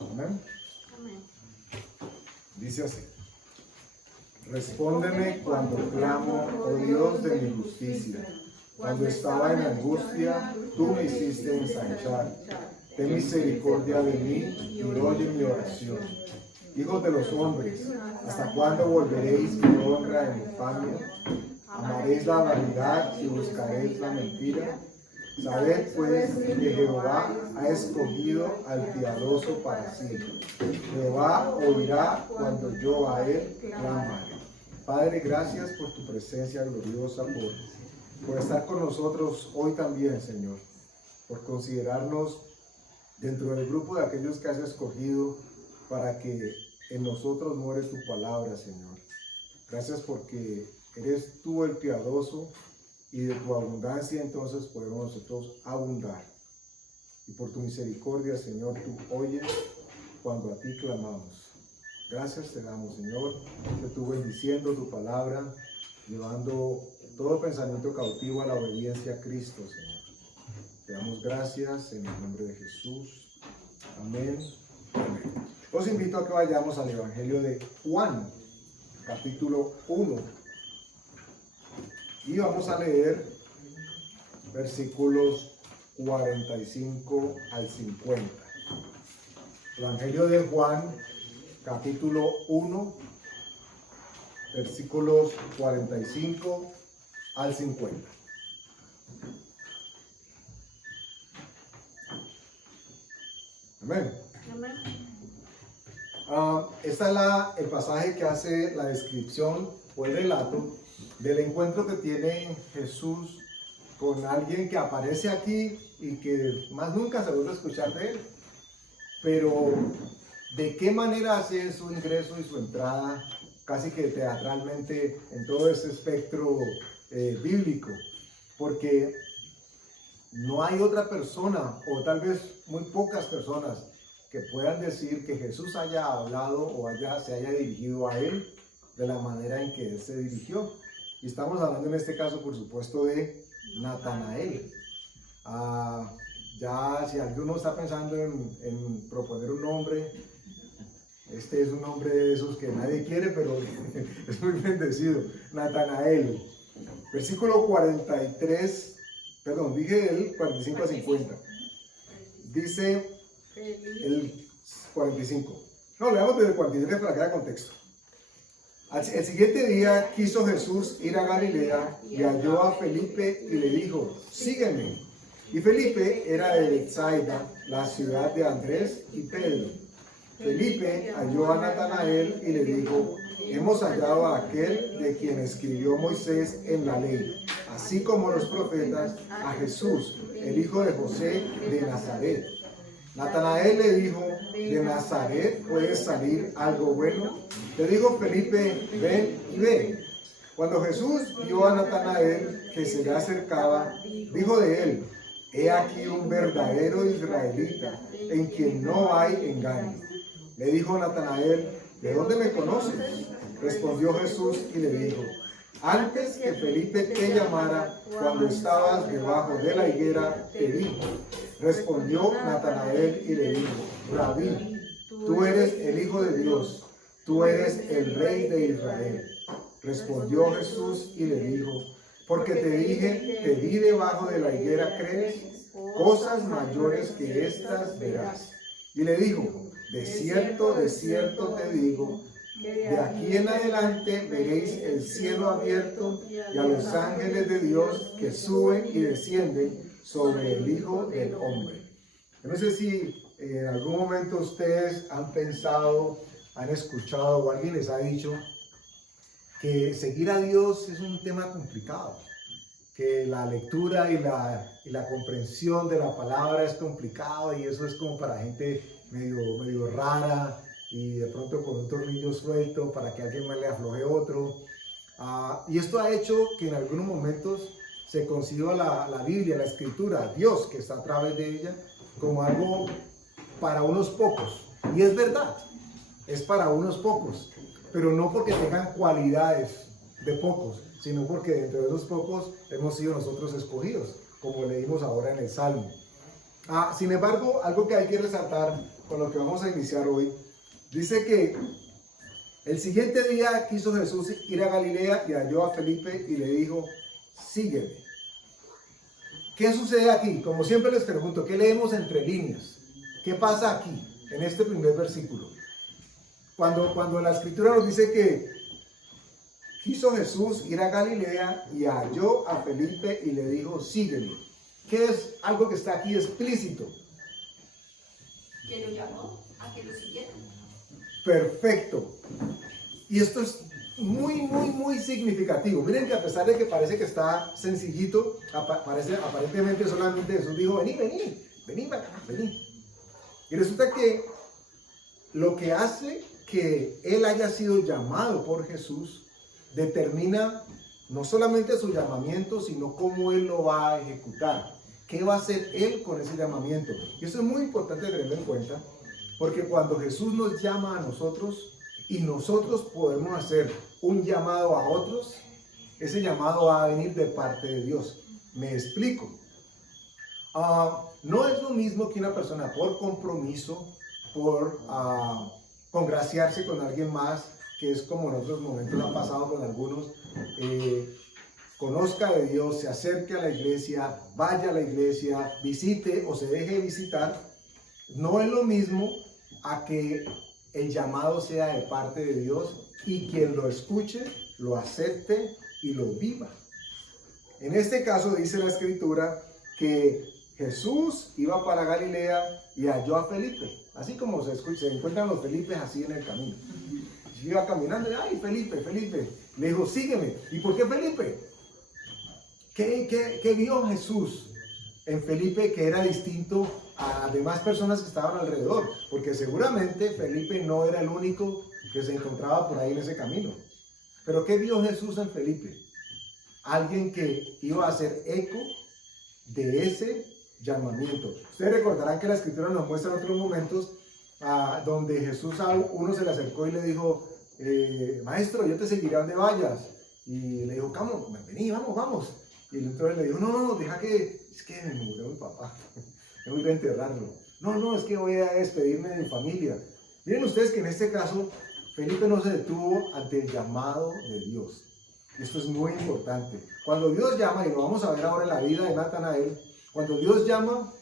Amén. Amén. Dice así: respóndeme cuando clamo, oh Dios de mi justicia. Cuando estaba en angustia, tú me hiciste ensanchar. Ten misericordia de mí y oye mi oración. Hijos de los hombres, ¿hasta cuándo volveréis mi honra en infamia? ¿Amaréis la vanidad y buscaréis la mentira? Sabed pues que Jehová ha escogido al piadoso para sí. Jehová oirá cuando yo a él clamaré. Padre, gracias por tu presencia gloriosa, por estar con nosotros hoy también, Señor, por considerarnos dentro del grupo de aquellos que has escogido para que en nosotros muere tu palabra, Señor. Gracias porque eres tú el piadoso y de tu abundancia entonces podemos nosotros abundar. Y por tu misericordia, Señor, tú oyes cuando a ti clamamos. Gracias te damos, Señor, que tú bendiciendo tu palabra, llevando todo pensamiento cautivo a la obediencia a Cristo, Señor. Te damos gracias en el nombre de Jesús. Amén. Amén. Os invito a que vayamos al Evangelio de Juan, capítulo 1. Y vamos a leer versículos 45 al 50. Evangelio de Juan, capítulo 1, versículos 45 al 50. Amén. Amén. Este es el pasaje que hace la descripción o el relato del encuentro que tiene Jesús con alguien que aparece aquí y que más nunca se vuelve a escuchar de él. Pero de qué manera hace su ingreso y su entrada casi que teatralmente en todo este espectro bíblico, porque no hay otra persona, o tal vez muy pocas personas, que puedan decir que Jesús haya hablado o se haya dirigido a él de la manera en que él se dirigió. Y estamos hablando en este caso, por supuesto, de Natanael. Ya si alguno está pensando en proponer un nombre, este es un nombre de esos que nadie quiere, pero es muy bendecido. Natanael. Versículo 43, perdón, dije el 45 a 50. Dice el 45. No, leamos desde el 43 para que haya contexto. El siguiente día quiso Jesús ir a Galilea y halló a Felipe y le dijo: sígueme. Y Felipe era de Betsaida, la ciudad de Andrés y Pedro. Felipe halló a Natanael y le dijo: hemos hallado a aquel de quien escribió Moisés en la ley, así como los profetas, a Jesús, el hijo de José de Nazaret. Natanael le dijo: ¿de Nazaret puede salir algo bueno? Le dijo Felipe: ven y ve. Cuando Jesús vio a Natanael que se le acercaba, dijo de él: he aquí un verdadero israelita, en quien no hay engaño. Le dijo Natanael: ¿de dónde me conoces? Respondió Jesús y le dijo: antes que Felipe te llamara, cuando estabas debajo de la higuera, te vi. Respondió Natanael y le dijo: Rabí, tú eres el Hijo de Dios, tú eres el Rey de Israel. Respondió Jesús y le dijo: porque te dije, te vi debajo de la higuera, ¿crees? Cosas mayores que estas verás. Y le dijo: de cierto te digo, de aquí en adelante veréis el cielo abierto y a los ángeles de Dios que suben y descienden sobre el Hijo del Hombre. Yo no sé si en algún momento ustedes han pensado, han escuchado o alguien les ha dicho que seguir a Dios es un tema complicado, que la lectura y la comprensión de la palabra es complicado y eso es como para gente medio rara y de pronto con un tornillo suelto para que alguien más le afloje otro. Y esto ha hecho que en algunos momentos se conciba la Biblia, la Escritura, Dios que está a través de ella, como algo para unos pocos. Y es verdad, es para unos pocos, pero no porque tengan cualidades de pocos, sino porque dentro de esos pocos hemos sido nosotros escogidos, como leímos ahora en el Salmo. Sin embargo, algo que hay que resaltar con lo que vamos a iniciar hoy, dice que el siguiente día quiso Jesús ir a Galilea y halló a Felipe y le dijo, sígueme. ¿Qué sucede aquí? Como siempre les pregunto, ¿qué leemos entre líneas? ¿Qué pasa aquí, en este primer versículo? Cuando la escritura nos dice que quiso Jesús ir a Galilea y halló a Felipe y le dijo, sígueme. ¿Qué es algo que está aquí explícito? Que lo llamó a que lo siguiera. Perfecto. Y esto es muy significativo. Miren que a pesar de que parece que está sencillito, aparentemente solamente Jesús dijo, vení para acá, vení. Y resulta que lo que hace que él haya sido llamado por Jesús determina no solamente su llamamiento, sino cómo él lo va a ejecutar. ¿Qué va a hacer él con ese llamamiento? Y eso es muy importante tenerlo en cuenta, porque cuando Jesús nos llama a nosotros y nosotros podemos hacer un llamado a otros, ese llamado va a venir de parte de Dios. Me explico. No es lo mismo que una persona por compromiso, por congraciarse con alguien más, que es como en otros momentos ha pasado con algunos, conozca de Dios, se acerque a la iglesia, vaya a la iglesia, visite o se deje visitar. No es lo mismo a que el llamado sea de parte de Dios y quien lo escuche, lo acepte y lo viva. En este caso dice la escritura que Jesús iba para Galilea y halló a Felipe, así como se encuentran los Felipes así en el camino. Iba caminando y, ay, Felipe, le dijo, sígueme. ¿Y por qué Felipe? ¿Qué vio Jesús en Felipe que era distinto a las demás personas que estaban alrededor? Porque seguramente Felipe no era el único que se encontraba por ahí en ese camino. Pero ¿qué vio Jesús en Felipe? Alguien que iba a hacer eco de ese llamamiento. Ustedes recordarán que la escritura nos muestra en otros momentos donde Jesús a uno se le acercó y le dijo, maestro, yo te seguiré a donde vayas. Y le dijo, vení, vamos. Y entonces le dijo, no, deja es que me murió mi papá, me voy a enterrarlo. No, es que voy a despedirme de mi familia. Miren ustedes que en este caso, Felipe no se detuvo ante el llamado de Dios. Esto es muy importante. Cuando Dios llama, y lo vamos a ver ahora en la vida de Natanael, cuando Dios llama,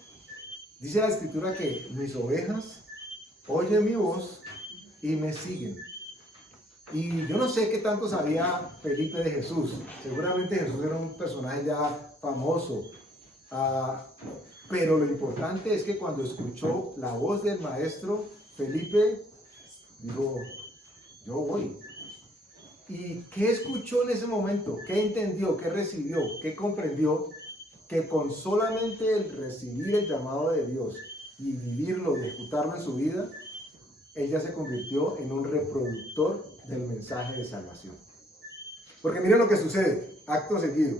dice la escritura que mis ovejas oyen mi voz y me siguen. Y yo no sé qué tanto sabía Felipe de Jesús. Seguramente Jesús era un personaje ya famoso. Pero lo importante es que cuando escuchó la voz del maestro, Felipe dijo, yo voy. ¿Y qué escuchó en ese momento? ¿Qué entendió? ¿Qué recibió? ¿Qué comprendió? Que con solamente el recibir el llamado de Dios y vivirlo y ejecutarlo en su vida, ella se convirtió en un reproductor del mensaje de salvación. Porque miren lo que sucede, acto seguido.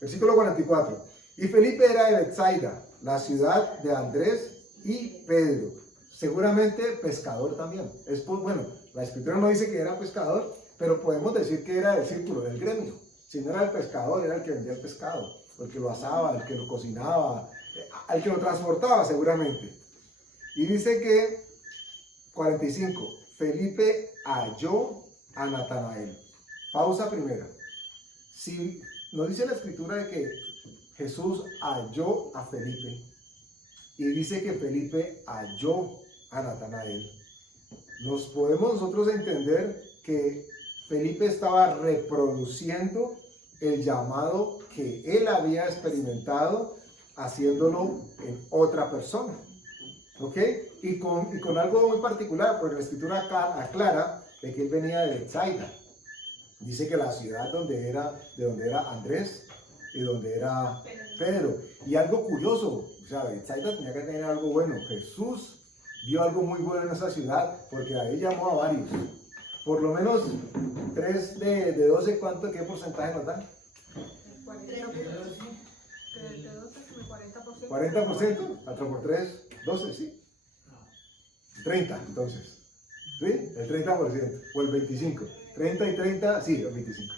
Versículo 44. Y Felipe era de Betsaida, la ciudad de Andrés y Pedro. Seguramente pescador también. Bueno, la escritura no dice que era pescador, pero podemos decir que era del círculo, del gremio. Si no era el pescador, era el que vendía el pescado, el que lo asaba, el que lo cocinaba, el que lo transportaba seguramente. Y dice que 45. Felipe halló a Natanael. Pausa primera. Si nos dice la escritura de que Jesús halló a Felipe y dice que Felipe halló a Natanael, nos podemos nosotros entender que Felipe estaba reproduciendo el llamado que él había experimentado, haciéndolo en otra persona. ¿Ok? Y con algo muy particular, porque la escritura acá aclara de que él venía de Betsaida. Dice que la ciudad de donde era Andrés y donde era Pedro. Y algo curioso, o sea, Betsaida tenía que tener algo bueno. Jesús vio algo muy bueno en esa ciudad, porque ahí llamó a varios. Por lo menos 3 de 12, ¿qué porcentaje nos dan? 40%, 4 por 3, 12, sí. 30, entonces. ¿Sí? El 30%, o el 25. 30 y 30, sí, el 25.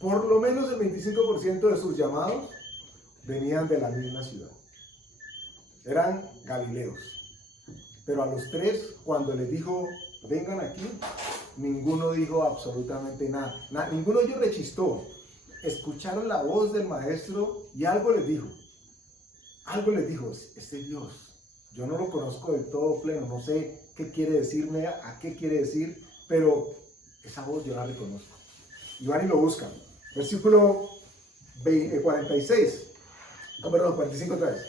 Por lo menos el 25% de sus llamados venían de la misma ciudad. eran galileos. Pero a los tres, cuando les dijo, vengan aquí, ninguno dijo absolutamente nada. Ninguno de ellos rechistó. Escucharon la voz del maestro y algo les dijo. Algo les dijo, este Dios, yo no lo conozco del todo pleno, no sé qué quiere decirme, a qué quiere decir, pero esa voz yo la reconozco. Y van y lo buscan. Versículo 46, perdón, 45 otra vez.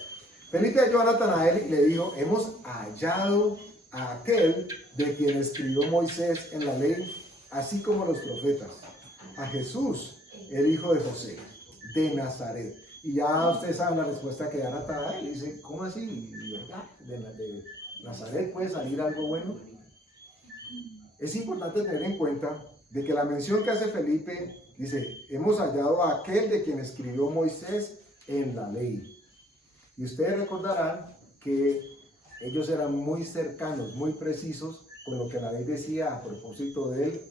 Felipe halló a Natanael y le dijo, hemos hallado a aquel de quien escribió Moisés en la ley, así como los profetas, a Jesús, el hijo de José, de Nazaret. Y ya ustedes saben la respuesta que da Natanael. Dice, ¿cómo así? ¿Verdad? De Nazaret puede salir algo bueno. Es importante tener en cuenta de que la mención que hace Felipe dice, hemos hallado a aquel de quien escribió Moisés en la ley. Y ustedes recordarán que ellos eran muy cercanos, muy precisos con lo que la ley decía a propósito de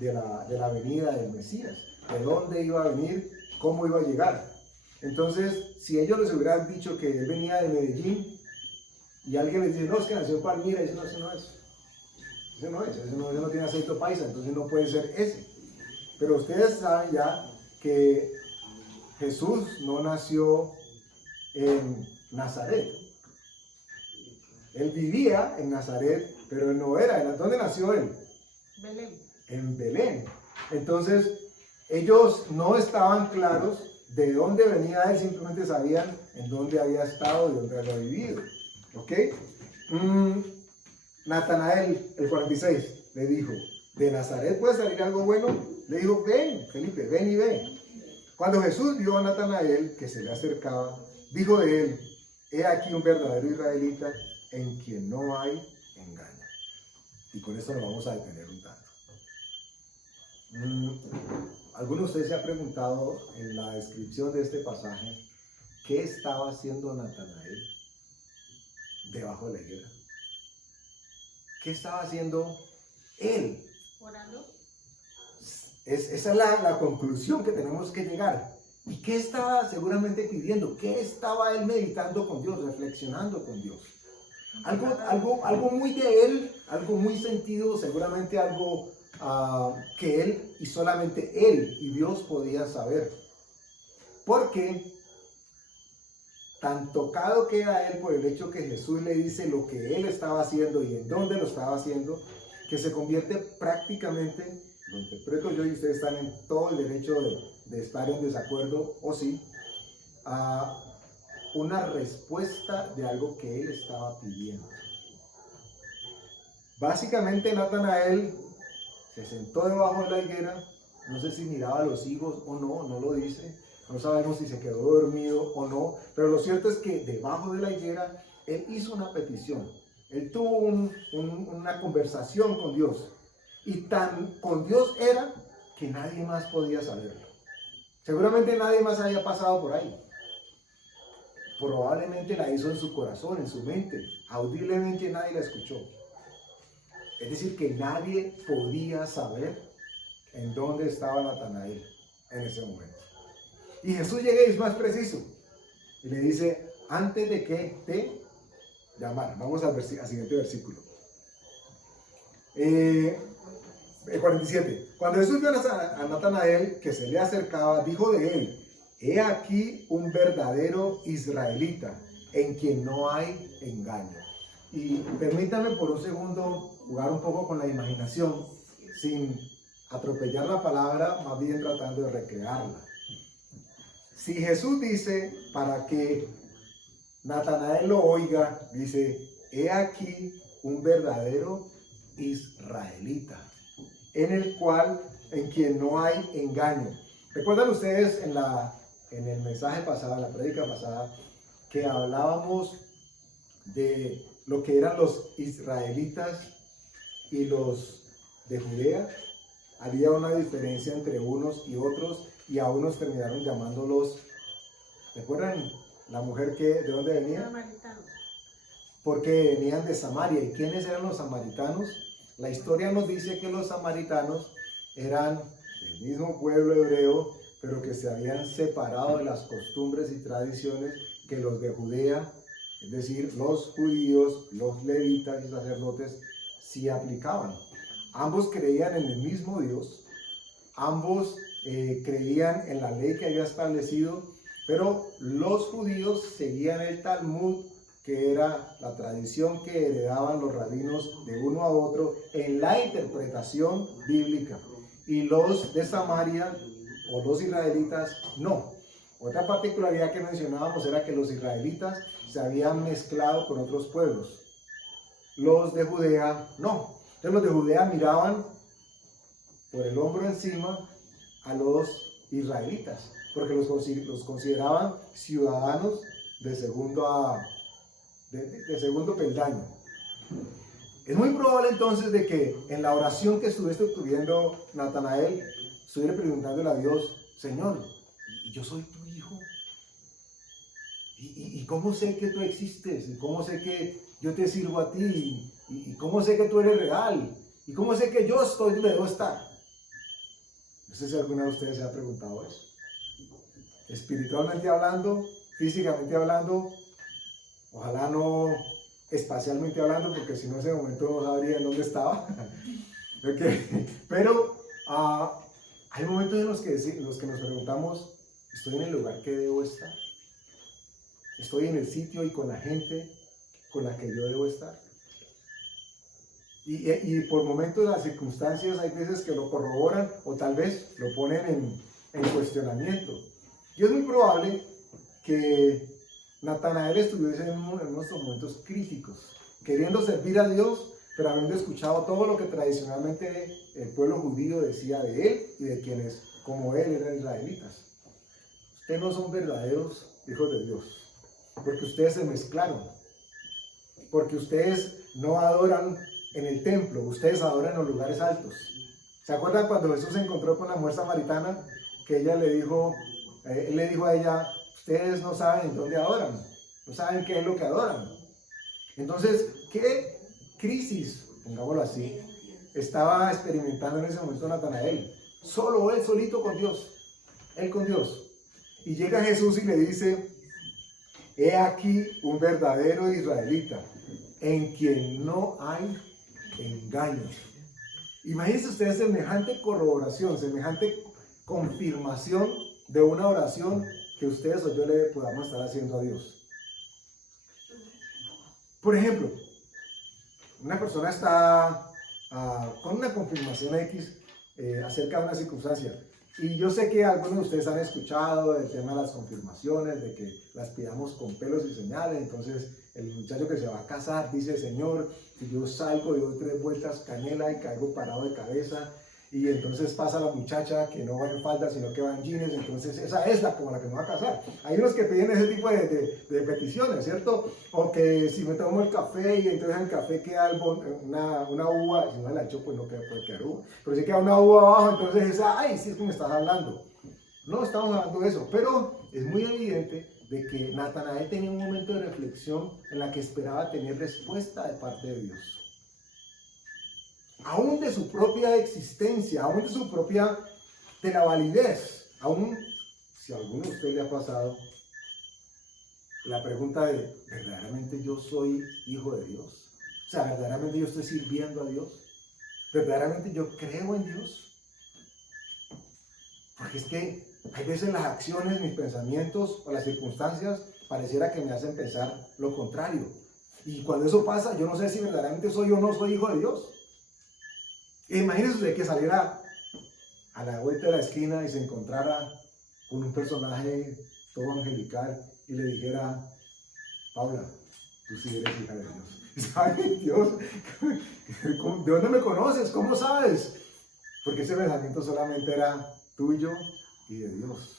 la venida del Mesías, de dónde iba a venir, cómo iba a llegar. Entonces, si ellos les hubieran dicho que él venía de Medellín y alguien les dice, no, es que nació en Palmira, ese no es. Ese no tiene acento paisa, entonces no puede ser ese. Pero ustedes saben ya que Jesús no nació en Nazaret. Él vivía en Nazaret, pero él no era. ¿Dónde nació él? Belén. En Belén. Entonces, ellos no estaban claros de dónde venía él, simplemente sabían en dónde había estado y dónde había vivido. ¿Ok? Natanael, el 46, le dijo, ¿de Nazaret puede salir algo bueno? Le dijo, ven, Felipe, ven y ve. Cuando Jesús vio a Natanael, que se le acercaba, dijo de él, he aquí un verdadero israelita en quien no hay engaño. Y con esto nos vamos a detener un tanto. ¿Alguno de ustedes se ha preguntado en la descripción de este pasaje qué estaba haciendo Natanael debajo de la higuera? ¿Qué estaba haciendo él? Orando. Esa es la conclusión que tenemos que llegar. ¿Y qué estaba seguramente pidiendo? ¿Qué estaba él meditando con Dios, reflexionando con Dios? Algo muy de él, algo muy sentido, seguramente algo que él y solamente él y Dios podían saber. Porque tan tocado queda él por el hecho que Jesús le dice lo que él estaba haciendo y en dónde lo estaba haciendo, que se convierte prácticamente, lo interpreto yo y ustedes están en todo el derecho de estar en desacuerdo, o sí, a una respuesta de algo que él estaba pidiendo. Básicamente Natanael se sentó debajo de la higuera, no sé si miraba a los higos o no, no lo dice, no sabemos si se quedó dormido o no, pero lo cierto es que debajo de la higuera él hizo una petición, él tuvo una conversación con Dios, y tan con Dios era que nadie más podía saberlo. Seguramente nadie más había pasado por ahí. Probablemente la hizo en su corazón, en su mente, audiblemente nadie la escuchó. Es decir, que nadie podía saber en dónde estaba Natanael en ese momento. Y Jesús llega y es más preciso. Y le dice, antes de que te llamara. Vamos al siguiente versículo. 47. Cuando Jesús vio a Natanael que se le acercaba, dijo de él, he aquí un verdadero israelita en quien no hay engaño. Y permítanme por un segundo jugar un poco con la imaginación, sin atropellar la palabra, más bien tratando de recrearla. Si Jesús dice, para que Natanael lo oiga, dice, he aquí un verdadero israelita, en quien no hay engaño. ¿Recuerdan ustedes en el mensaje pasado, en la prédica pasada, que hablábamos de lo que eran los israelitas y los de Judea? Había una diferencia entre unos y otros, y a unos terminaron llamándolos, ¿recuerdan la mujer de dónde venía? Samaritanos. Porque venían de Samaria. ¿Y quiénes eran los samaritanos? La historia nos dice que los samaritanos eran del mismo pueblo hebreo, pero que se habían separado de las costumbres y tradiciones que los de Judea Es decir, los judíos, los levitas y sacerdotes sí aplicaban. Ambos creían en el mismo Dios, ambos creían en la ley que había establecido, pero los judíos seguían el Talmud, que era la tradición que heredaban los rabinos de uno a otro en la interpretación bíblica. Y los de Samaria, o los israelitas, no. Otra particularidad que mencionábamos era que los israelitas se habían mezclado con otros pueblos. Los de Judea, no. Entonces los de Judea miraban por el hombro encima a los israelitas, porque los consideraban ciudadanos de segundo peldaño. Es muy probable entonces de que en la oración que estuviese tuviendo Natanael, estuviera preguntándole a Dios, Señor, yo soy tu hijo. ¿Y cómo sé que tú existes? ¿Y cómo sé que yo te sirvo a ti? ¿Y cómo sé que tú eres real? ¿Y cómo sé que yo estoy donde debo estar? No sé si alguna de ustedes se ha preguntado eso. Espiritualmente hablando, físicamente hablando, ojalá no espacialmente hablando, porque si no en ese momento no sabría en dónde estaba. Okay. Pero hay momentos en los que nos preguntamos, ¿estoy en el lugar que debo estar? ¿Estoy en el sitio y con la gente con la que yo debo estar? Y por momentos las circunstancias hay veces que lo corroboran o tal vez lo ponen en cuestionamiento. Y es muy probable que Natanael estuviese en uno de nuestros momentos críticos, queriendo servir a Dios, pero habiendo escuchado todo lo que tradicionalmente el pueblo judío decía de él y de quienes como él eran israelitas. Ustedes no son verdaderos hijos de Dios, porque ustedes se mezclaron, porque ustedes no adoran en el templo, ustedes adoran en los lugares altos. ¿Se acuerdan cuando Jesús se encontró con la mujer samaritana? Que ella él le dijo a ella, ustedes no saben en dónde adoran, no saben qué es lo que adoran. Entonces, ¿qué crisis, pongámoslo así, estaba experimentando en ese momento Natanael? Solo él, solito con Dios, él con Dios. Y llega Jesús y le dice, he aquí un verdadero israelita, en quien no hay engaños. Imagínense ustedes semejante corroboración, semejante confirmación de una oración que ustedes o yo le podamos estar haciendo a Dios. Por ejemplo, una persona está con una confirmación X acerca de una circunstancia. Y yo sé que algunos de ustedes han escuchado el tema de las confirmaciones, de que las pidamos con pelos y señales. Entonces el muchacho que se va a casar dice, Señor, si yo salgo y doy 3 vueltas canela y caigo parado de cabeza, y entonces pasa la muchacha que no va en falda sino que va en jeans, entonces esa es como la que me va a casar. Hay unos que piden ese tipo de peticiones, ¿cierto? O que si me tomo el café y entonces en el café queda una uva, si no la echo pues no puede quedar uva, pero si queda una uva abajo, entonces esa, ay, sí es que me estás hablando. No estamos hablando de eso, pero es muy evidente de que Natanael tenía un momento de reflexión en la que esperaba tener respuesta de parte de Dios. Aún de su propia existencia, aún de la validez, aún si a alguno de ustedes le ha pasado la pregunta de, ¿verdaderamente yo soy hijo de Dios? O sea, ¿verdaderamente yo estoy sirviendo a Dios? ¿Verdaderamente yo creo en Dios? Porque es que hay veces las acciones, mis pensamientos o las circunstancias pareciera que me hacen pensar lo contrario. Y cuando eso pasa, yo no sé si verdaderamente soy o no soy hijo de Dios. Imagínense usted que saliera a la vuelta de la esquina y se encontrara con un personaje todo angelical y le dijera, Paula, tú sí eres hija de Dios. ¿Sabes? Dios, ¿de dónde me conoces? ¿Cómo sabes? Porque ese pensamiento solamente era tuyo y de Dios.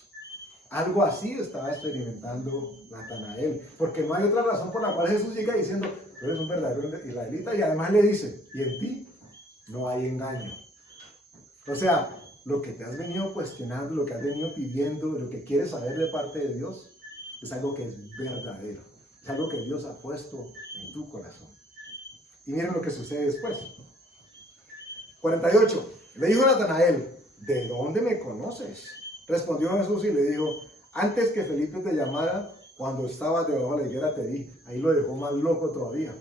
Algo así estaba experimentando Natanael, porque no hay otra razón por la cual Jesús llega diciendo, tú eres un verdadero israelita, y además le dice, y en ti no hay engaño. O sea, lo que te has venido cuestionando, lo que has venido pidiendo, lo que quieres saber de parte de Dios, es algo que es verdadero. Es algo que Dios ha puesto en tu corazón. Y miren lo que sucede después. 48. Le dijo Natanael, ¿de dónde me conoces? Respondió Jesús y le dijo, antes que Felipe te llamara, Cuando estabas debajo de la higuera te vi. Ahí lo dejó más loco todavía.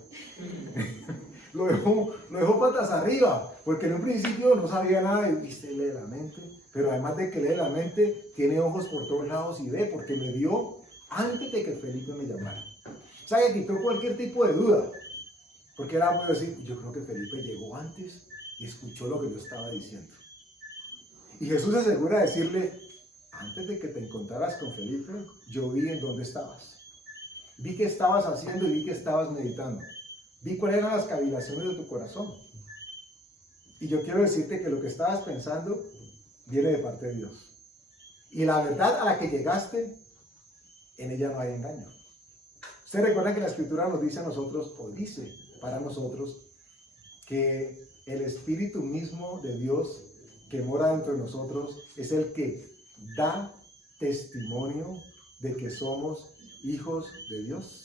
Lo dejó patas arriba, porque en un principio no sabía nada y viste, lee la mente, pero además de que lee la mente, tiene ojos por todos lados y ve, porque me vio antes de que Felipe me llamara. O sea, que quitó cualquier tipo de duda, porque era muy decir, yo creo que Felipe llegó antes y escuchó lo que yo estaba diciendo. Y Jesús se asegura de decirle, antes de que te encontraras con Felipe, yo vi en dónde estabas. Vi qué estabas haciendo y vi que estabas meditando. Vi cuáles eran las cavilaciones de tu corazón. Y yo quiero decirte que lo que estabas pensando viene de parte de Dios. Y la verdad a la que llegaste, en ella no hay engaño. Usted recuerda que la Escritura nos dice a nosotros, o dice para nosotros, que el Espíritu mismo de Dios que mora dentro de nosotros es el que da testimonio de que somos hijos de Dios.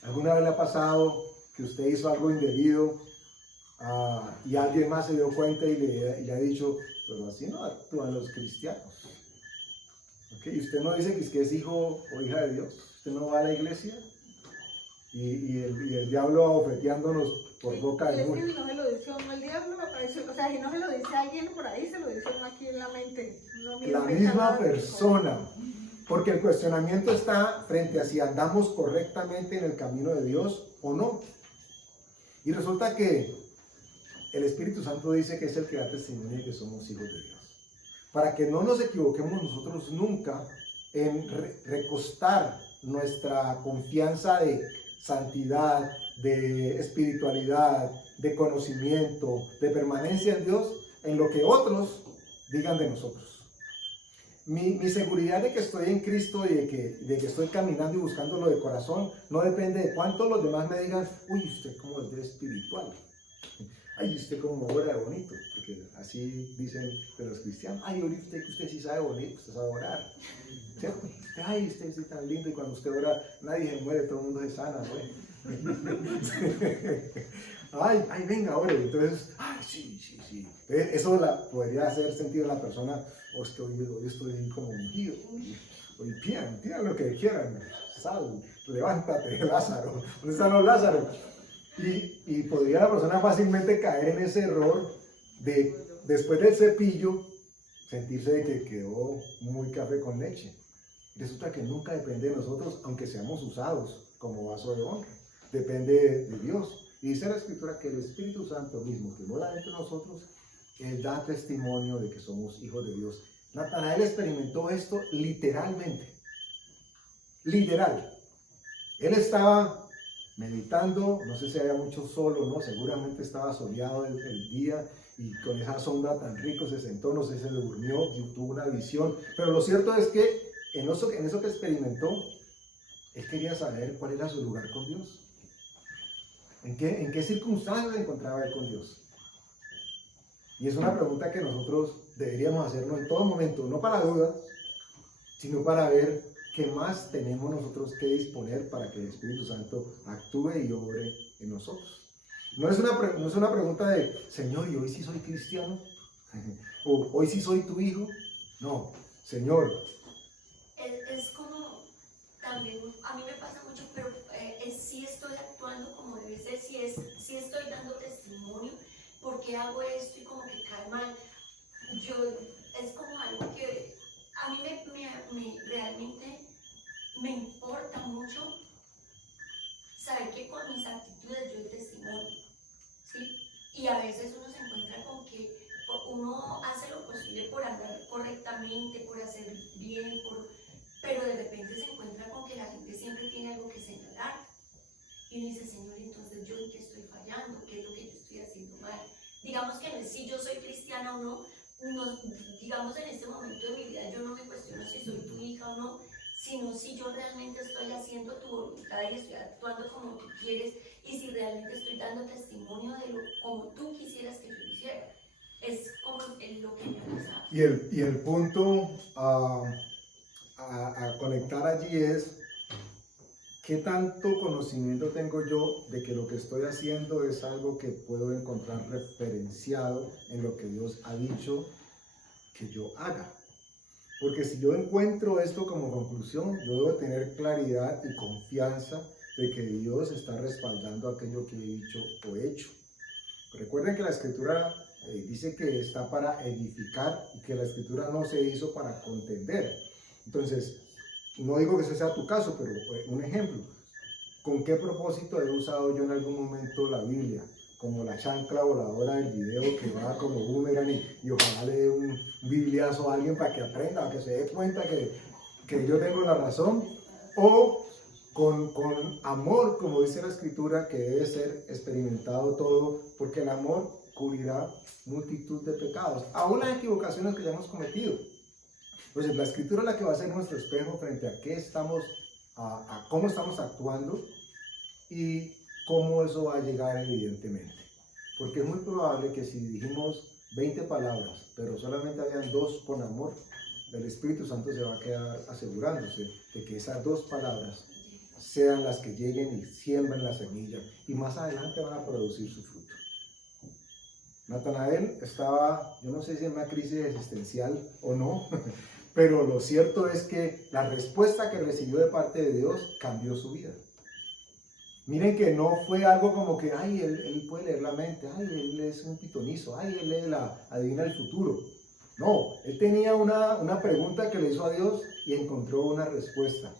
¿Alguna vez le ha pasado que usted hizo algo indebido y alguien más se dio cuenta y le ha dicho, pero así no actúan los cristianos? ¿Okay? Y usted no dice que es hijo o hija de Dios. Usted no va a la iglesia y el diablo abofeteándonos por boca de mundo. Si no se lo dice uno el diablo, me parece, o sea, si no se lo dice alguien por ahí, se lo dice uno aquí en la mente. La misma persona. Porque el cuestionamiento está frente a si andamos correctamente en el camino de Dios o no. Y resulta que el Espíritu Santo dice que es el que da testimonio de que somos hijos de Dios. Para que no nos equivoquemos nosotros nunca en recostar nuestra confianza de santidad, de espiritualidad, de conocimiento, de permanencia en Dios, en lo que otros digan de nosotros. Mi seguridad de que estoy en Cristo y de que estoy caminando y buscándolo de corazón no depende de cuánto los demás me digan, uy, usted como es de espiritual, ay, usted como ora de bonito, porque así dicen de los cristianos, ay, usted sí sabe bonito, usted sabe orar, ¿cierto? Ay, usted sí tan lindo, y cuando usted ora nadie se muere, todo el mundo se sana, ¿no? ay, venga, ore, entonces, ay, sí. Eso podría hacer sentido a la persona, es que hoy estoy como ungido, hoy pidan lo que quieran, sal, levántate, Lázaro, ¿dónde están los Lázaros? Y podría la persona fácilmente caer en ese error de, después del cepillo, sentirse de que quedó muy café con leche. Resulta que nunca depende de nosotros, aunque seamos usados como vaso de honra, depende de Dios. Y dice la Escritura que el Espíritu Santo mismo que mora dentro de nosotros, Él da testimonio de que somos hijos de Dios. Natanael experimentó esto literalmente. Literal. Él estaba meditando, no sé si había mucho sol o no, seguramente estaba soleado el día y con esa sombra tan rico se sentó, no sé si se durmió, tuvo una visión. Pero lo cierto es que en eso que experimentó, él quería saber cuál era su lugar con Dios. ¿En qué circunstancias se encontraba él con Dios? Y es una pregunta que nosotros deberíamos hacernos en todo momento, no para dudas, sino para ver qué más tenemos nosotros que disponer para que el Espíritu Santo actúe y obre en nosotros. No es una pregunta de, Señor, ¿y hoy sí soy cristiano? ¿O hoy sí soy tu hijo? No, Señor. Es como, también, a mí me pasa mucho, pero sí estoy actuando como debe ser, sí estoy dando testimonio, porque hago esto y como que cae mal. Es como algo que a mí realmente me importa mucho saber que con mis actitudes yo doy testimonio, ¿sí? Y a veces uno se encuentra con que uno hace lo posible por andar correctamente, por hacer bien, pero de repente se encuentra con que la gente siempre tiene algo que señalar. Y uno dice, Señor, entonces yo en qué estoy fallando, qué es lo que yo estoy haciendo mal. Digamos que si yo soy cristiana o no, digamos en este momento de mi vida yo no me cuestiono si soy tu hija o no, sino si yo realmente estoy haciendo tu voluntad y estoy actuando como tú quieres y si realmente estoy dando testimonio de lo como tú quisieras que yo hiciera. Es como lo que me ha pasado. Y el punto a conectar allí es, ¿qué tanto conocimiento tengo yo de que lo que estoy haciendo es algo que puedo encontrar referenciado en lo que Dios ha dicho que yo haga? Porque si yo encuentro esto como conclusión, yo debo tener claridad y confianza de que Dios está respaldando aquello que he dicho o hecho. Recuerden que la Escritura dice que está para edificar y que la Escritura no se hizo para contender. Entonces, no digo que ese sea tu caso, pero un ejemplo. ¿Con qué propósito he usado yo en algún momento la Biblia? Como la chancla voladora del video que va como boomerang y ojalá le dé un bibliazo a alguien para que aprenda, para que se dé cuenta que yo tengo la razón. O con amor, como dice la Escritura, que debe ser experimentado todo, porque el amor cubrirá multitud de pecados, aún las equivocaciones que ya hemos cometido. Pues la Escritura es la que va a ser nuestro espejo frente a qué estamos, a cómo estamos actuando y cómo eso va a llegar evidentemente. Porque es muy probable que si dijimos 20 palabras, pero solamente habían 2 con amor, el Espíritu Santo se va a quedar asegurándose de que esas 2 palabras sean las que lleguen y siembren la semilla y más adelante van a producir su fruto. Natanael estaba, yo no sé si en una crisis existencial o no, pero lo cierto es que la respuesta que recibió de parte de Dios cambió su vida. Miren que no fue algo como que, ay, él puede leer la mente, ay, él es un pitonizo, ay, él adivina el futuro. No, él tenía una pregunta que le hizo a Dios y encontró una respuesta.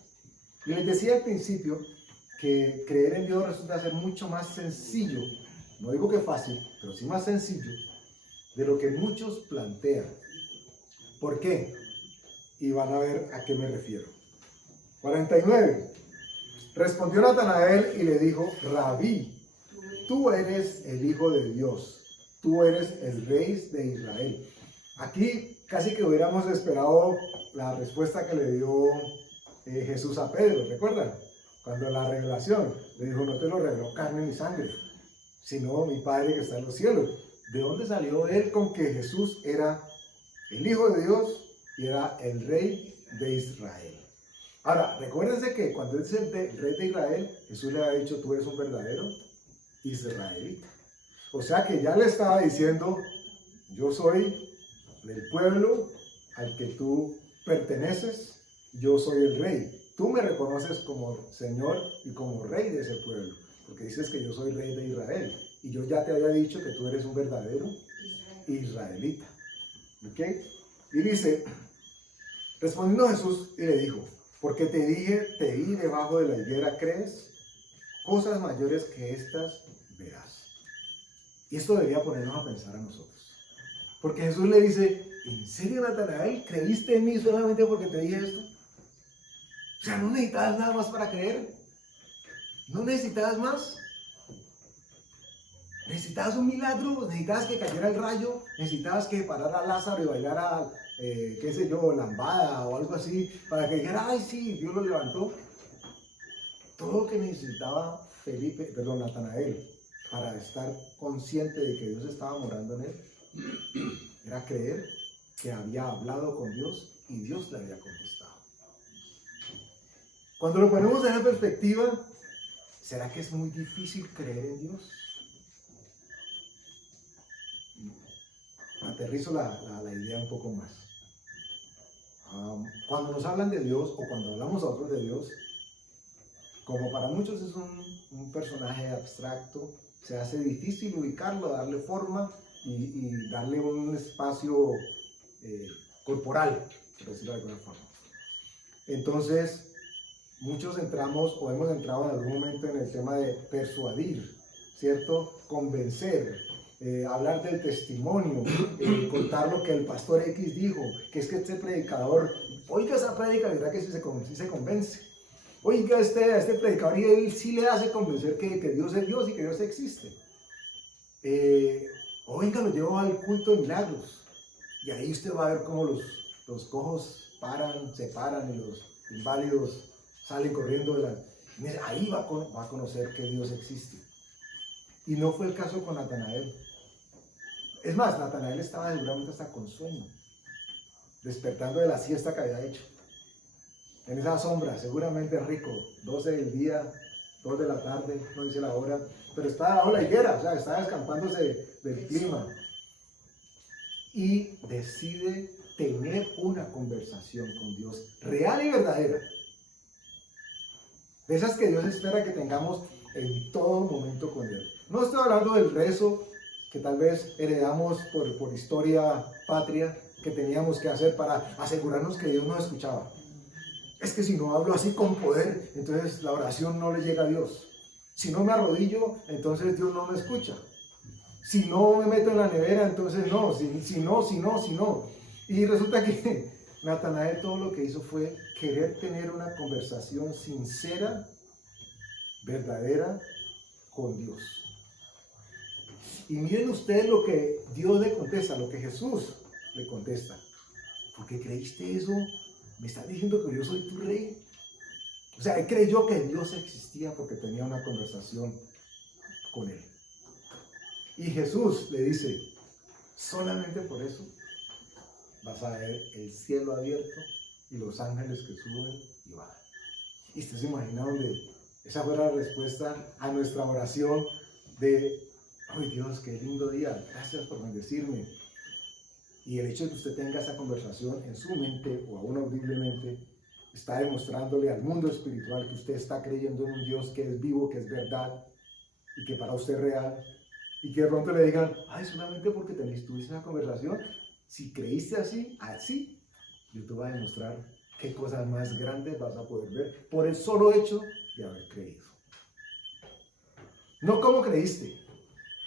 Y les decía al principio que creer en Dios resulta ser mucho más sencillo, no digo que fácil, pero sí más sencillo de lo que muchos plantean. ¿Por qué? Y van a ver a qué me refiero. 49. Respondió Natanael y le dijo, Rabí, tú eres el Hijo de Dios, tú eres el Rey de Israel. Aquí casi que hubiéramos esperado la respuesta que le dio Jesús a Pedro, ¿recuerdan? Cuando la revelación le dijo, no te lo reveló carne ni sangre, sino mi Padre que está en los cielos. ¿De dónde salió él con que Jesús era el Hijo de Dios y era el Rey de Israel? Ahora, recuérdense que cuando él es el Rey de Israel, Jesús le había dicho, tú eres un verdadero israelita. O sea que ya le estaba diciendo, yo soy del pueblo al que tú perteneces, yo soy el rey. Tú me reconoces como Señor y como Rey de ese pueblo, porque dices que yo soy Rey de Israel. Y yo ya te había dicho que tú eres un verdadero israelita. ¿Ok? Y dice, respondiendo Jesús y le dijo, porque te dije, te vi debajo de la higuera, ¿crees? Cosas mayores que estas verás. Y esto debería ponernos a pensar a nosotros. Porque Jesús le dice, ¿en serio, Natanael, creíste en mí solamente porque te dije esto? O sea, no necesitabas nada más para creer. No necesitabas más. Necesitabas un milagro, necesitabas que cayera el rayo, necesitabas que parara Lázaro y bailara, qué sé yo, lambada o algo así, para que dijera, ay sí, Dios lo levantó. Todo lo que necesitaba Natanael, para estar consciente de que Dios estaba morando en él, era creer que había hablado con Dios y Dios le había contestado. Cuando lo ponemos en esa perspectiva, ¿será que es muy difícil creer en Dios? Aterrizo la idea un poco más. Cuando nos hablan de Dios o cuando hablamos a otros de Dios, como para muchos es un personaje abstracto, se hace difícil ubicarlo, darle forma y darle un espacio corporal, por decirlo de alguna forma. Entonces, muchos entramos o hemos entrado en algún momento en el tema de persuadir, ¿cierto? Convencer, hablar del testimonio, contar lo que el pastor X dijo, que es que este predicador, oiga esa prédica, ¿verdad que sí se convence? Oiga a este predicador y él sí le hace convencer que Dios es Dios y que Dios existe. Oiga, lo llevo al culto de milagros y ahí usted va a ver cómo los cojos se paran y los inválidos salen corriendo ahí va a conocer que Dios existe. Y no fue el caso con Natanael. Es más, Natanael estaba seguramente hasta con sueño, despertando de la siesta que había hecho. En esa sombra, seguramente rico, 12 del día, 2 de la tarde, no dice la hora, pero estaba bajo la higuera, o sea, estaba escampándose del clima. Y decide tener una conversación con Dios real y verdadera. De esas que Dios espera que tengamos en todo momento con Él. No estoy hablando del rezo que tal vez heredamos por historia patria, que teníamos que hacer para asegurarnos que Dios nos escuchaba. Es que si no hablo así con poder, entonces la oración no le llega a Dios. Si no me arrodillo, entonces Dios no me escucha. Si no me meto en la nevera, entonces no. Si no. Y resulta que Natanael todo lo que hizo fue querer tener una conversación sincera, verdadera, con Dios. Y miren ustedes lo que Dios le contesta, lo que Jesús le contesta. ¿Por qué creíste eso? ¿Me estás diciendo que yo soy tu rey? O sea, él creyó que Dios existía porque tenía una conversación con él. Y Jesús le dice, solamente por eso vas a ver el cielo abierto y los ángeles que suben y bajan. Y usted se imagina donde esa fue la respuesta a nuestra oración de, ¡ay Dios, qué lindo día! Gracias por bendecirme. Y el hecho de que usted tenga esa conversación en su mente o aún audiblemente está demostrándole al mundo espiritual que usted está creyendo en un Dios que es vivo, que es verdad y que para usted es real. Y que de pronto le digan, ay, solamente porque tuviste una conversación, si creíste así, yo te voy a demostrar qué cosas más grandes vas a poder ver por el solo hecho de haber creído. No cómo creíste,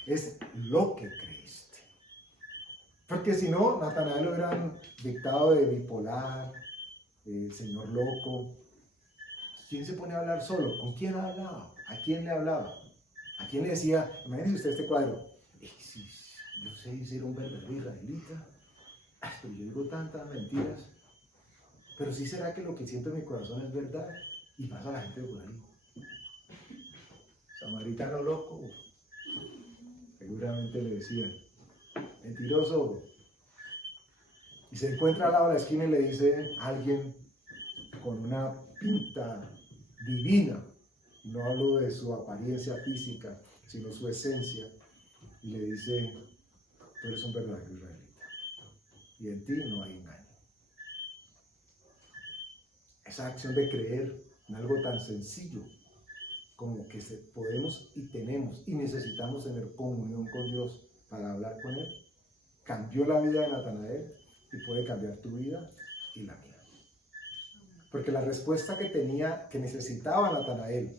es lo que creíste. Porque si no, Natanael lo hubieran dictado de bipolar, señor loco. ¿Quién se pone a hablar solo? ¿Con quién hablaba? ¿A quién le hablaba? ¿A quién le decía? Imagínese usted este cuadro. Si yo sé ser un verdadero israelita, pero yo digo tantas mentiras. Pero sí será que lo que siento en mi corazón es verdad. Y pasa la gente por ahí. Samaritano loco. Seguramente le decían. Mentiroso. Y se encuentra al lado de la esquina y le dice a alguien con una pinta divina. No hablo de su apariencia física, sino su esencia. Y le dice, tú eres un verdadero israelita. Y en ti no hay engaño. Esa acción de creer en algo tan sencillo como que podemos y tenemos y necesitamos tener comunión con Dios para hablar con Él, cambió la vida de Natanael y puede cambiar tu vida y la mía. Porque la respuesta que necesitaba Natanael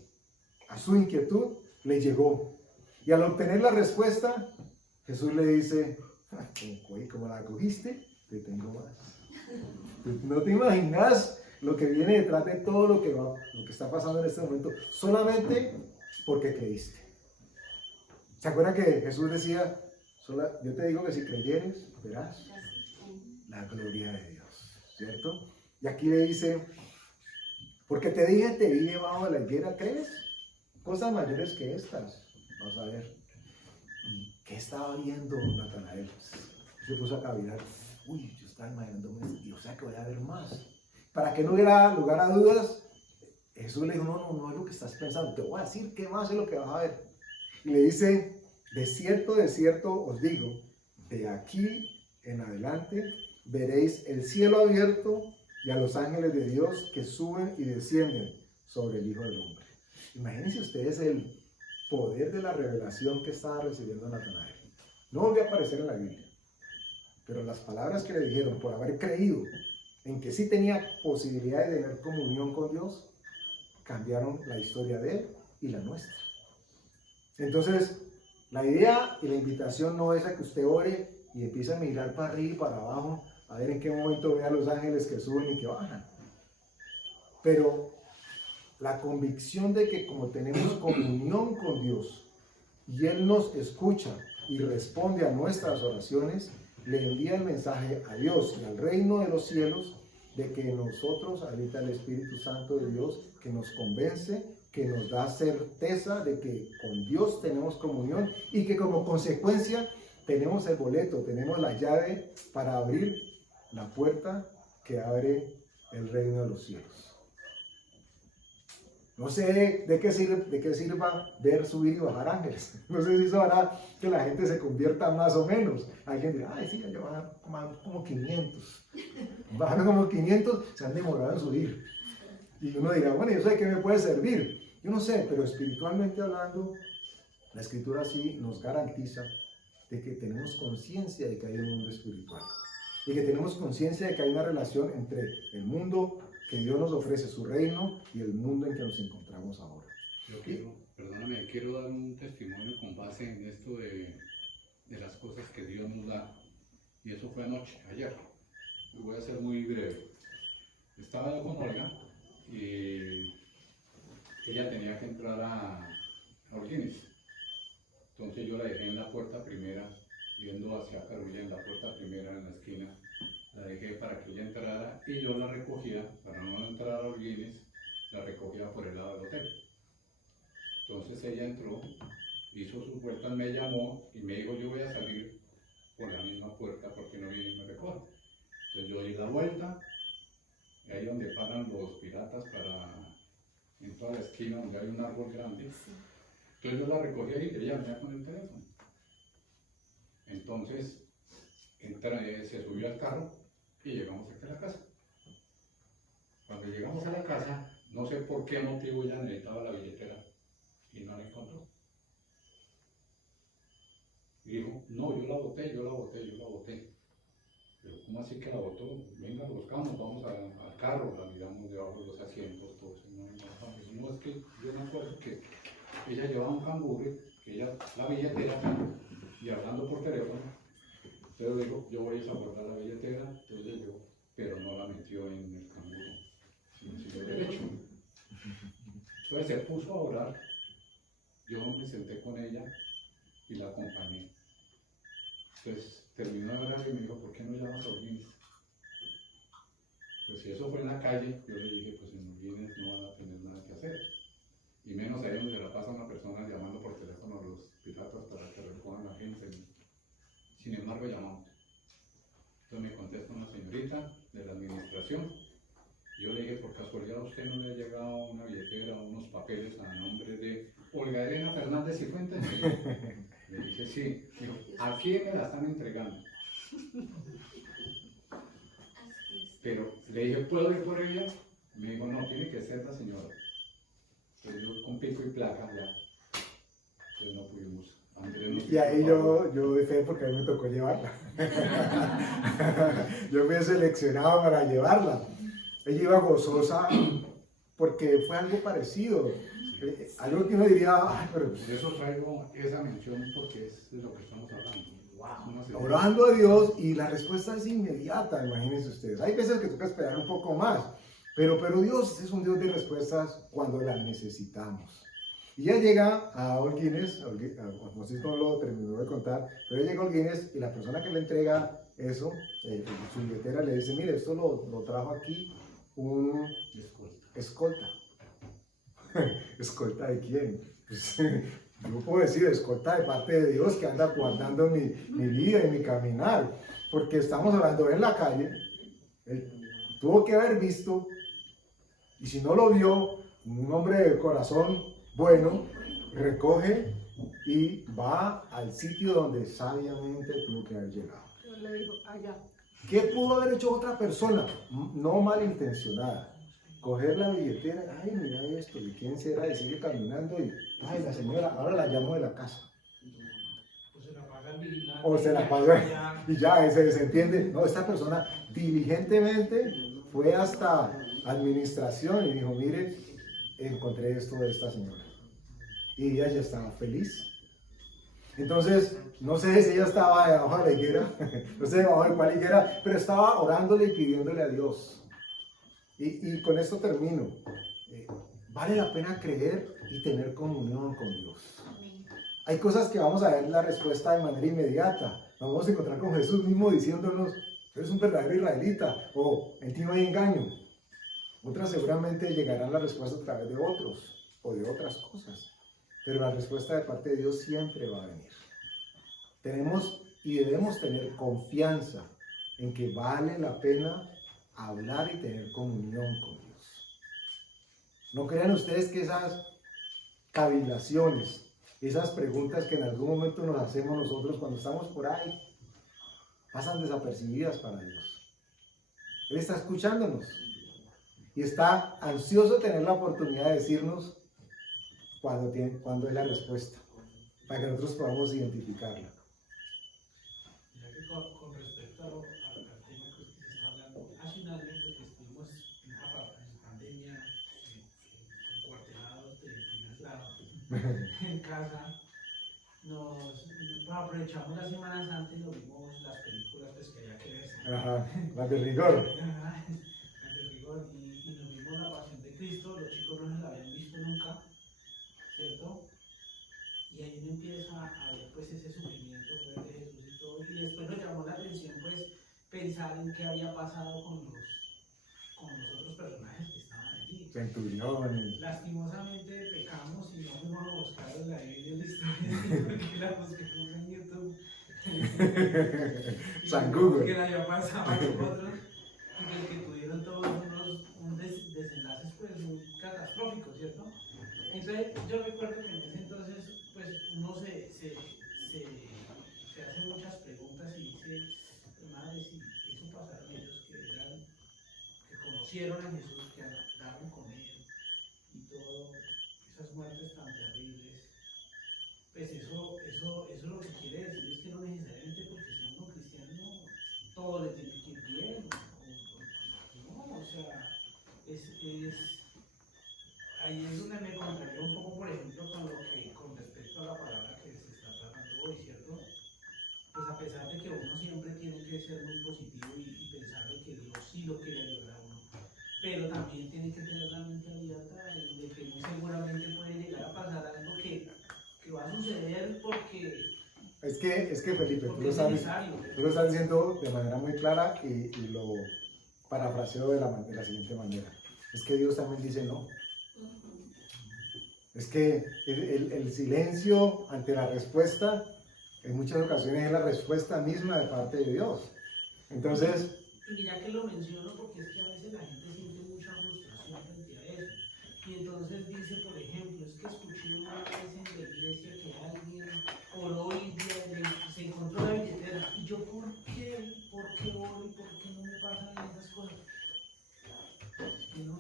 a su inquietud le llegó. Y al obtener la respuesta, Jesús le dice, como la cogiste, te tengo más. No te imaginas lo que viene detrás de todo lo que está pasando en este momento, solamente porque creíste. ¿Se acuerdan que Jesús decía, yo te digo que si creyeres, verás la gloria de Dios, ¿cierto? Y aquí le dice, porque te dije, te vi debajo de la higuera, ¿crees? Cosas mayores que estas, vas a ver. ¿Y qué estaba viendo Natanael? Se puso a cavilar. Uy, yo estaba imaginándome, y o sea que voy a ver más. Para que no hubiera lugar a dudas, Jesús le dijo, no es lo que estás pensando, te voy a decir qué más es lo que vas a ver. Y le dice, de cierto os digo, de aquí en adelante veréis el cielo abierto y a los ángeles de Dios que suben y descienden sobre el Hijo del Hombre. Imagínense ustedes el poder de la revelación que estaba recibiendo Natanael. No volvió a aparecer en la Biblia, pero las palabras que le dijeron por haber creído en que sí tenía posibilidad de tener comunión con Dios, cambiaron la historia de él y la nuestra. Entonces, la idea y la invitación no es a que usted ore y empiece a mirar para arriba y para abajo, a ver en qué momento ve a los ángeles que suben y que bajan. Pero la convicción de que como tenemos comunión con Dios y Él nos escucha y responde a nuestras oraciones, le envía el mensaje a Dios y al reino de los cielos de que en nosotros habita el Espíritu Santo de Dios que nos convence, que nos da certeza de que con Dios tenemos comunión y que como consecuencia tenemos el boleto, tenemos la llave para abrir la puerta que abre el reino de los cielos. No sé de qué sirva ver subir y bajar ángeles. No sé si eso hará que la gente se convierta más o menos. Alguien dirá, ay, sí, ya van como 500. Bajaron como 500, se han demorado en subir. Y uno dirá, bueno, ¿y eso de qué me puede servir? Yo no sé, pero espiritualmente hablando, la Escritura sí nos garantiza de que tenemos conciencia de que hay un mundo espiritual. Y que tenemos conciencia de que hay una relación entre el mundo que Dios nos ofrece, su reino, y el mundo en que nos encontramos ahora. Perdóname, quiero dar un testimonio con base en esto de las cosas que Dios nos da. Y eso fue ayer. Lo voy a hacer muy breve. Estaba yo con Olga y ella tenía que entrar a Orguines. Entonces yo la dejé en la puerta primera, yendo hacia Carulla, en la puerta primera en la esquina. La dejé para que ella entrara y yo la recogía, para no entrar a Orguines, la recogía por el lado del hotel. Entonces ella entró, hizo sus vueltas, me llamó y me dijo, yo voy a salir por la misma puerta porque no viene y me recoge. Entonces yo di la vuelta, y ahí donde paran los piratas en toda la esquina donde hay un árbol grande. Entonces yo la recogí ahí y ella venía con el teléfono. Entonces se subió al carro y llegamos aquí a la casa. Cuando llegamos a la casa, no sé por qué motivo ella necesitaba la billetera y no la encontró. Y dijo, no, yo la boté. Pero ¿cómo así que la botó? Venga, lo buscamos, vamos al carro, la miramos debajo de los asientos, todos. No, es que yo me acuerdo que ella llevaba un canguro, que ella, la billetera, y hablando por teléfono, entonces le digo, yo voy a guardar la billetera, entonces yo, pero no la metió en el canguro, sino derecho. Entonces se puso a orar, yo me senté con ella y la acompañé. Entonces terminó de orar y me dijo, ¿por qué no llamas a Orguines? Pues si eso fue en la calle, yo le dije, pues en Orguines no van a tener nada que hacer. Y menos ahí donde se la pasa una persona llamando por teléfono a los piratas para que recojan a la gente. Sin embargo, llamamos. Entonces me contesta una señorita de la administración. Yo le dije, por casualidad, ¿a usted no le ha llegado una billetera o unos papeles a nombre de Olga Elena Fernández y Fuentes? Le dije, sí. Dijo, ¿a quién me la están entregando? Pero le dije, ¿puedo ir por ella? Me dijo, no, tiene que ser la señora. Entonces yo con pico y placa ya. Entonces no pudimos. Y ahí yo de fe porque a mí me tocó llevarla. Yo fui seleccionado para llevarla. Ella iba gozosa porque fue algo parecido. Algo que uno diría, ay, pero De eso traigo esa mención porque es de lo que estamos hablando. Wow, orando a Dios y la respuesta es inmediata, imagínense ustedes. Hay veces que toca esperar un poco más, pero Dios es un Dios de respuestas cuando las necesitamos. Y ella llega a Orguines, no sé cómo lo terminó de contar, pero ella llega a Orguines y la persona que le entrega eso, su billetera, le dice, mire, esto lo trajo aquí un escolta. ¿Escolta de quién? Pues, yo puedo decir escolta de parte de Dios que anda guardando mi vida y mi caminar, porque estamos hablando en la calle, él tuvo que haber visto, y si no lo vio, un hombre de corazón bueno, recoge y va al sitio donde sabiamente tuvo que haber llegado. Yo le digo, allá. ¿Qué pudo haber hecho otra persona? No malintencionada. Coger la billetera, ay, mira esto, ¿de quién será? Y sigue caminando y, ay, la señora, ahora la llamo de la casa. O se la paga y ya, se entiende. No, esta persona diligentemente fue hasta administración y dijo, mire, encontré esto de esta señora. Y ella ya estaba feliz. Entonces, no sé si ella estaba debajo de la higuera, no sé debajo de cuál higuera, pero estaba orándole y pidiéndole a Dios. Y con esto termino. Vale la pena creer y tener comunión con Dios. Hay cosas que vamos a ver la respuesta de manera inmediata. Nos vamos a encontrar con Jesús mismo diciéndonos, eres un verdadero israelita, o en ti no hay engaño. Otras seguramente llegarán la respuesta a través de otros o de otras cosas. Pero la respuesta de parte de Dios siempre va a venir. Tenemos y debemos tener confianza en que vale la pena hablar y tener comunión con Dios. No crean ustedes que esas cavilaciones, esas preguntas que en algún momento nos hacemos nosotros cuando estamos por ahí, pasan desapercibidas para Dios. Él está escuchándonos y está ansioso de tener la oportunidad de decirnos cuándo es la respuesta, para que nosotros podamos identificarla. Ya que con respecto al tema pues, que se está hablando, hace un año pues, que estuvimos en pandemia, encuartelados de primer grado, en casa, pues, aprovechamos la Semana Santa y nos vimos las películas pues, que había que ver. Ajá, las de rigor. Ajá, las de rigor, y nos vimos la Pasión de Cristo, los chicos no se la habían visto nunca, ¿cierto? Y ahí uno empieza a ver pues ese sufrimiento pues, de Jesús y todo, y después nos llamó la atención pues pensar en qué había pasado con los otros personajes que estaban allí. Centuriones. Lastimosamente pecamos y no fuimos a buscar en la Biblia la historia, porque la buscamos en YouTube. San Google. Que le había pasado a nosotros, y que tuvieron todos unos desenlaces pues muy catastróficos, ¿cierto? Entonces yo recuerdo que en ese entonces pues uno se hace muchas preguntas y dice, pues, madre, si eso pasaron ellos que conocieron a Jesús, que andaron con él y todo, esas muertes tan terribles, pues eso lo que quiere decir es que no necesariamente porque sea uno cristiano todo le tiene que ir bien, no, o sea, ahí es donde me contrarió un poco, por ejemplo, con respecto a la palabra que se está tratando hoy, ¿cierto? Pues a pesar de que uno siempre tiene que ser muy positivo y pensar de que Dios sí lo quiere ayudar a uno, pero también tiene que tener la mente abierta de que muy seguramente puede llegar a pasar algo que va a suceder porque Es que Felipe, tú es lo sabes. necesario. Tú lo estás diciendo de manera muy clara y lo parafraseo de la siguiente manera. Es que Dios también dice no. Es que el silencio ante la respuesta, en muchas ocasiones es la respuesta misma de parte de Dios. Entonces, Y mira que lo menciono porque es que a veces la gente siente mucha frustración frente a eso. Y entonces dice, por ejemplo, es que escuché una vez en la iglesia que alguien oró y se encontró la billetera. Y yo, ¿por qué? ¿Por qué oro y por qué no me pasan esas cosas? Y no,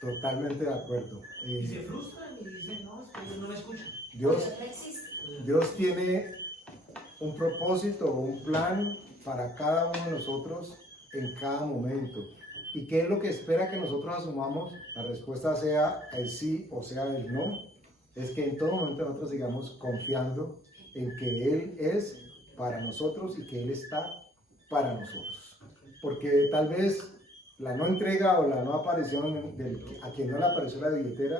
totalmente de acuerdo. y se frustran y dicen, no, es que Dios no me escucha. Dios, No existe. Dios tiene un propósito o un plan para cada uno de nosotros en cada momento. ¿Y qué es lo que espera que nosotros asumamos? La respuesta sea el sí o sea el no. Es que en todo momento nosotros sigamos confiando en que Él es para nosotros y que Él está para nosotros. Porque tal vez la no entrega o la no aparición a quien no le apareció la billetera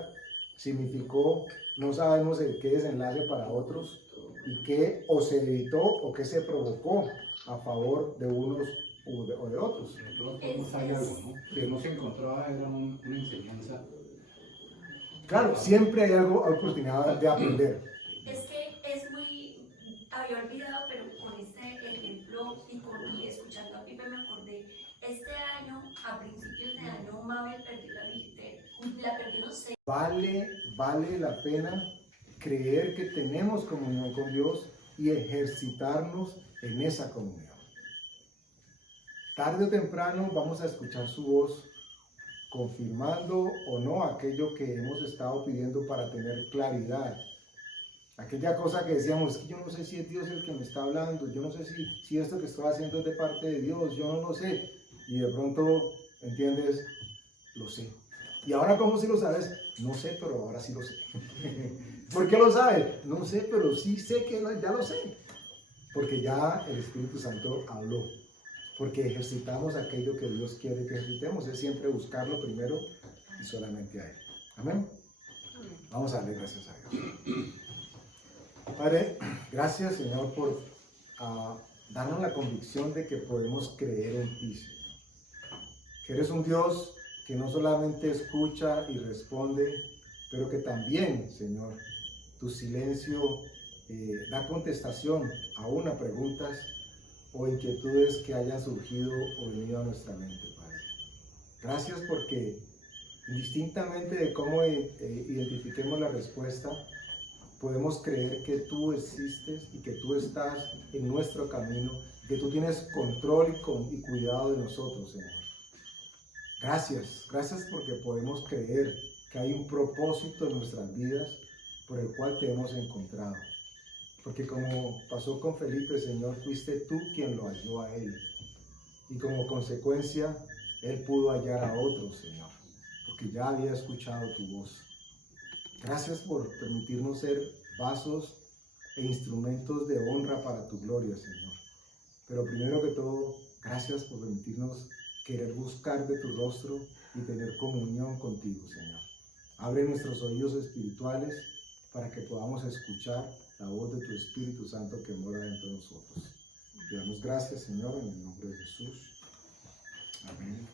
significó, no sabemos el qué desenlace para otros y qué o se evitó o qué se provocó a favor de unos o de otros. De todas formas hay algo, ¿no? Que no se encontraba era una enseñanza. Claro, siempre hay algo, oportunidad de aprender. Es que es muy, había olvidado, pero con este ejemplo y escuchando a Pipe me acordé, este año, a principios de año, Mabel perdió la billetera, la perdió no sé. Vale la pena creer que tenemos comunión con Dios y ejercitarnos en esa comunión. Tarde o temprano vamos a escuchar su voz confirmando o no aquello que hemos estado pidiendo para tener claridad. Aquella cosa que decíamos, es que yo no sé si es Dios el que me está hablando, yo no sé si esto que estoy haciendo es de parte de Dios, yo no lo sé. Y de pronto, ¿entiendes? Lo sé. ¿Y ahora cómo si lo sabes? No sé, pero ahora sí lo sé. ¿Por qué lo sabes? No sé, pero sí sé que ya lo sé. Porque ya el Espíritu Santo habló. Porque ejercitamos aquello que Dios quiere que ejercitemos, es siempre buscarlo primero y solamente a Él. Amén. Vamos a darle gracias a Dios. Padre, gracias Señor por darnos la convicción de que podemos creer en ti, Señor. Que eres un Dios que no solamente escucha y responde, pero que también, Señor, tu silencio da contestación aún a preguntas o inquietudes que hayan surgido o venido a nuestra mente, Padre. Gracias porque Indistintamente de cómo identifiquemos la respuesta, podemos creer que tú existes y que tú estás en nuestro camino, que tú tienes control y cuidado de nosotros, Señor. Gracias porque podemos creer que hay un propósito en nuestras vidas por el cual te hemos encontrado. Porque como pasó con Felipe, Señor, fuiste tú quien lo halló a él. Y como consecuencia, él pudo hallar a otros, Señor, porque ya había escuchado tu voz. Gracias por permitirnos ser vasos e instrumentos de honra para tu gloria, Señor. Pero primero que todo, gracias por permitirnos querer buscar de tu rostro y tener comunión contigo, Señor. Abre nuestros oídos espirituales para que podamos escuchar la voz de tu Espíritu Santo que mora dentro de nosotros. Te damos gracias, Señor, en el nombre de Jesús. Amén.